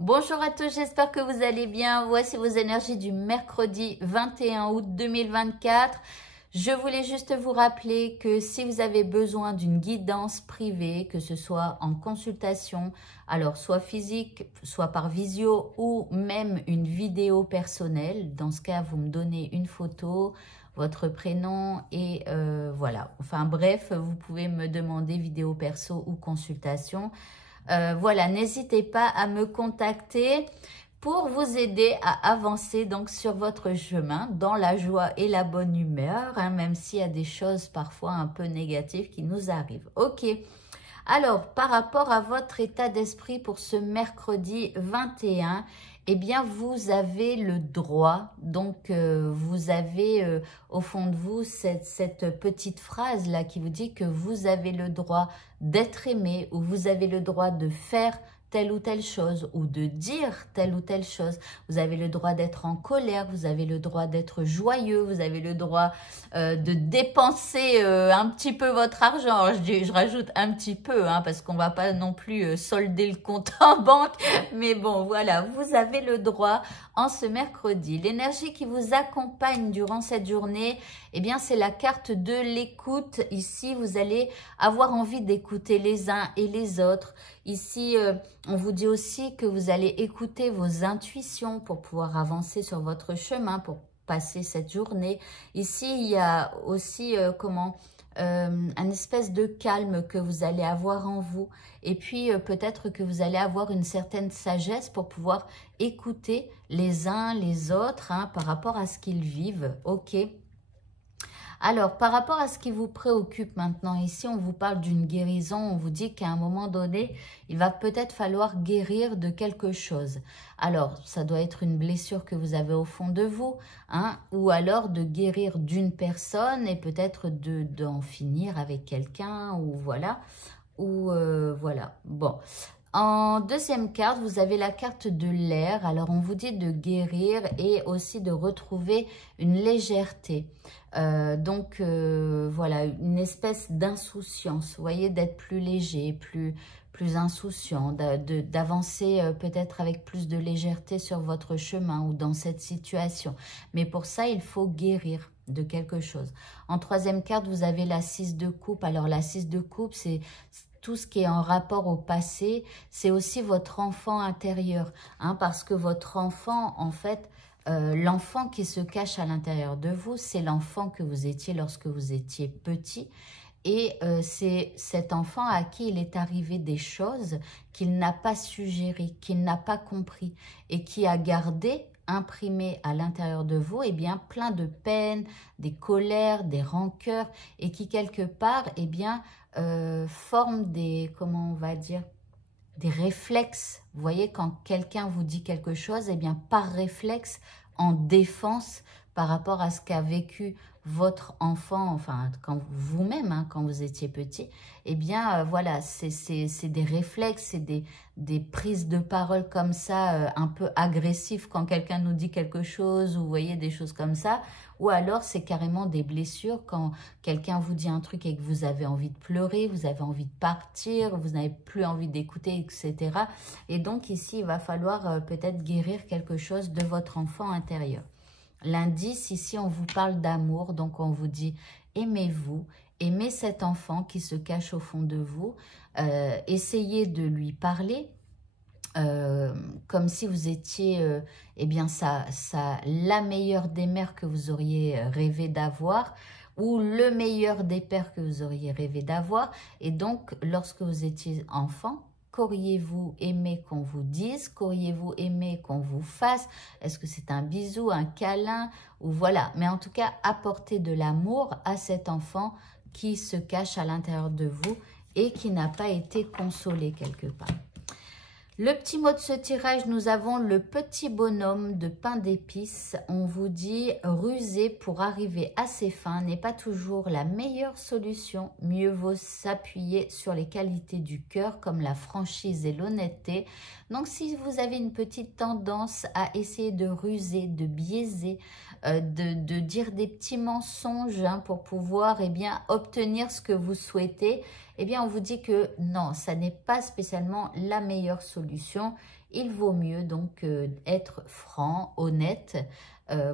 Bonjour à tous, j'espère que vous allez bien. Voici vos énergies du mercredi 21 août 2024. Je voulais juste vous rappeler que si vous avez besoin d'une guidance privée, que ce soit en consultation, alors soit physique, soit par visio ou même une vidéo personnelle, dans ce cas, vous me donnez une photo, votre prénom et voilà. Enfin bref, vous pouvez me demander vidéo perso ou consultation. Voilà, n'hésitez pas à me contacter pour vous aider à avancer donc sur votre chemin dans la joie et la bonne humeur, hein, même s'il y a des choses parfois un peu négatives qui nous arrivent. Ok, alors par rapport à votre état d'esprit pour ce mercredi 21, eh bien vous avez le droit, donc vous avez au fond de vous cette petite phrase là qui vous dit que vous avez le droit d'être aimé ou vous avez le droit de faire telle ou telle chose ou de dire telle ou telle chose. Vous avez le droit d'être en colère, vous avez le droit d'être joyeux, vous avez le droit de dépenser un petit peu votre argent. Alors, je rajoute un petit peu hein, parce qu'on va pas non plus solder le compte en banque. Mais bon, voilà, vous avez le droit en ce mercredi. L'énergie qui vous accompagne durant cette journée, eh bien, c'est la carte de l'écoute. Ici, vous allez avoir envie d'écouter les uns et les autres. Ici, on vous dit aussi que vous allez écouter vos intuitions pour pouvoir avancer sur votre chemin, pour passer cette journée. Ici, il y a aussi un espèce de calme que vous allez avoir en vous. Et puis, peut-être que vous allez avoir une certaine sagesse pour pouvoir écouter les uns les autres hein, par rapport à ce qu'ils vivent. Ok. Alors, par rapport à ce qui vous préoccupe maintenant, ici, on vous parle d'une guérison. On vous dit qu'à un moment donné, il va peut-être falloir guérir de quelque chose. Alors, ça doit être une blessure que vous avez au fond de vous, hein, ou alors de guérir d'une personne et peut-être d'en finir avec quelqu'un, ou voilà. Ou voilà, bon. En deuxième carte, vous avez la carte de l'air. Alors, on vous dit de guérir et aussi de retrouver une légèreté. Voilà, une espèce d'insouciance. Vous voyez, d'être plus léger, plus insouciant, d'avancer peut-être avec plus de légèreté sur votre chemin ou dans cette situation. Mais pour ça, il faut guérir de quelque chose. En troisième carte, vous avez la 6 de coupe. Alors, la 6 de coupe, c'est tout ce qui est en rapport au passé, c'est aussi votre enfant intérieur, hein, parce que votre enfant, en fait, l'enfant qui se cache à l'intérieur de vous, c'est l'enfant que vous étiez lorsque vous étiez petit, et c'est cet enfant à qui il est arrivé des choses qu'il n'a pas suggérées, qu'il n'a pas compris, et qui a gardé imprimé à l'intérieur de vous, eh bien, plein de peines, des colères, des rancœurs, et qui quelque part, eh bien, forment des, comment on va dire, des réflexes. Vous voyez, quand quelqu'un vous dit quelque chose, eh bien, par réflexe, en défense par rapport à ce qu'a vécu votre enfant, enfin, quand vous-même, hein, quand vous étiez petit, eh bien, voilà, c'est des réflexes, c'est des prises de parole comme ça, un peu agressives quand quelqu'un nous dit quelque chose, ou vous voyez, des choses comme ça, ou alors c'est carrément des blessures quand quelqu'un vous dit un truc et que vous avez envie de pleurer, vous avez envie de partir, vous n'avez plus envie d'écouter, etc. Et donc ici, il va falloir peut-être guérir quelque chose de votre enfant intérieur. L'indice, ici, on vous parle d'amour, donc on vous dit aimez-vous, aimez cet enfant qui se cache au fond de vous, essayez de lui parler, comme si vous étiez, eh bien, la meilleure des mères que vous auriez rêvé d'avoir, ou le meilleur des pères que vous auriez rêvé d'avoir. Et donc, lorsque vous étiez enfant, qu'auriez-vous aimé qu'on vous dise? Qu'auriez-vous aimé qu'on vous fasse? Est-ce que c'est un bisou, un câlin? Ou voilà. Mais en tout cas, apportez de l'amour à cet enfant qui se cache à l'intérieur de vous et qui n'a pas été consolé quelque part. Le petit mot de ce tirage, nous avons le petit bonhomme de pain d'épices. On vous dit ruser pour arriver à ses fins n'est pas toujours la meilleure solution. Mieux vaut s'appuyer sur les qualités du cœur comme la franchise et l'honnêteté. Donc si vous avez une petite tendance à essayer de ruser, de biaiser, de dire des petits mensonges hein, pour pouvoir obtenir ce que vous souhaitez, eh bien, on vous dit que non, ça n'est pas spécialement la meilleure solution. il vaut mieux donc être franc, honnête,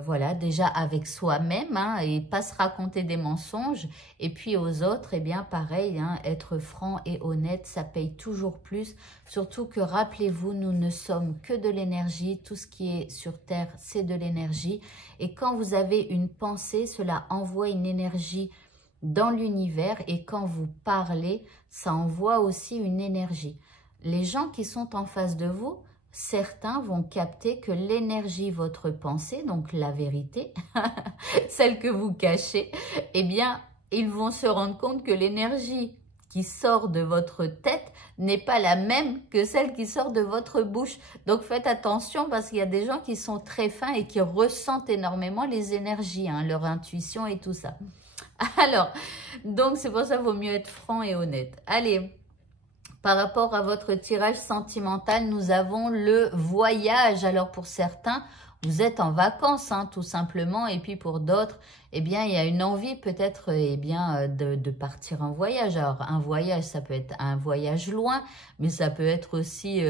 voilà, déjà avec soi-même, hein, et pas se raconter des mensonges. Et puis aux autres, eh bien pareil, hein, être franc et honnête, ça paye toujours plus. Surtout que rappelez-vous, nous ne sommes que de l'énergie. Tout ce qui est sur Terre, c'est de l'énergie. Et quand vous avez une pensée, cela envoie une énergie dans l'univers. Et quand vous parlez, ça envoie aussi une énergie. Les gens qui sont en face de vous, certains vont capter que l'énergie, votre pensée, donc la vérité, celle que vous cachez, eh bien, ils vont se rendre compte que l'énergie qui sort de votre tête n'est pas la même que celle qui sort de votre bouche. Donc, faites attention parce qu'il y a des gens qui sont très fins et qui ressentent énormément les énergies, hein, leur intuition et tout ça. Alors, donc, c'est pour ça qu'il vaut mieux être franc et honnête. Allez. Par rapport à votre tirage sentimental, nous avons le voyage. Alors pour certains, vous êtes en vacances, hein, tout simplement. Et puis pour d'autres, eh bien, il y a une envie peut-être eh bien, de partir en voyage. Alors un voyage, ça peut être un voyage loin, mais ça peut être aussi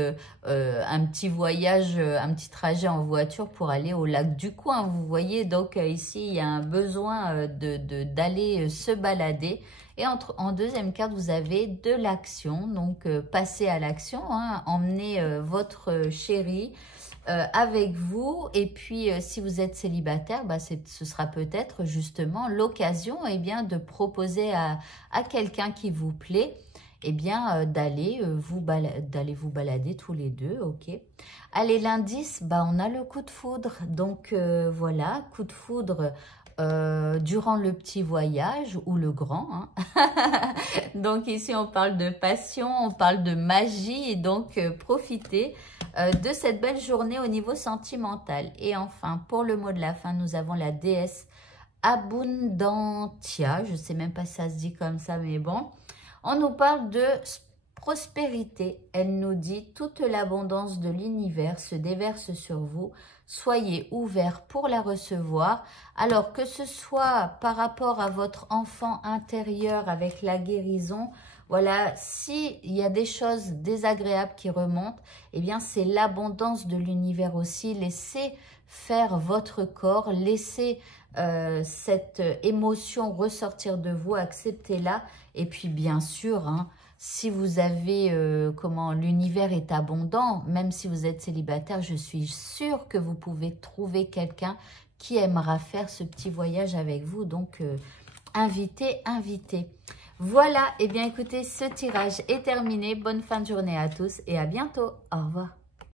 un petit voyage, un petit trajet en voiture pour aller au lac du coin. Vous voyez, donc ici, il y a un besoin d'aller se balader. Et en deuxième carte, vous avez de l'action, donc passez à l'action, hein, emmenez votre chéri avec vous. Et puis, si vous êtes célibataire, bah, ce sera peut-être justement l'occasion eh bien, de proposer à quelqu'un qui vous plaît eh bien, d'aller vous balader tous les deux, ok. Allez, l'indice, bah, on a le coup de foudre. Donc, voilà, coup de foudre durant le petit voyage ou le grand. Hein. Donc, ici, on parle de passion, on parle de magie. Et donc, profitez de cette belle journée au niveau sentimental. Et enfin, pour le mot de la fin, nous avons la déesse Abundantia. Je ne sais même pas si ça se dit comme ça, mais bon. On nous parle de prospérité. Elle nous dit « Toute l'abondance de l'univers se déverse sur vous. Soyez ouverts pour la recevoir. » Alors que ce soit par rapport à votre enfant intérieur avec la guérison, voilà, s'il y a des choses désagréables qui remontent, eh bien c'est l'abondance de l'univers aussi. Laissez faire votre corps, laissez cette émotion ressortir de vous, acceptez-la. Et puis bien sûr, hein, si vous avez, l'univers est abondant, même si vous êtes célibataire, je suis sûre que vous pouvez trouver quelqu'un qui aimera faire ce petit voyage avec vous. Donc, invitez. Voilà, et bien écoutez, ce tirage est terminé. Bonne fin de journée à tous et à bientôt. Au revoir.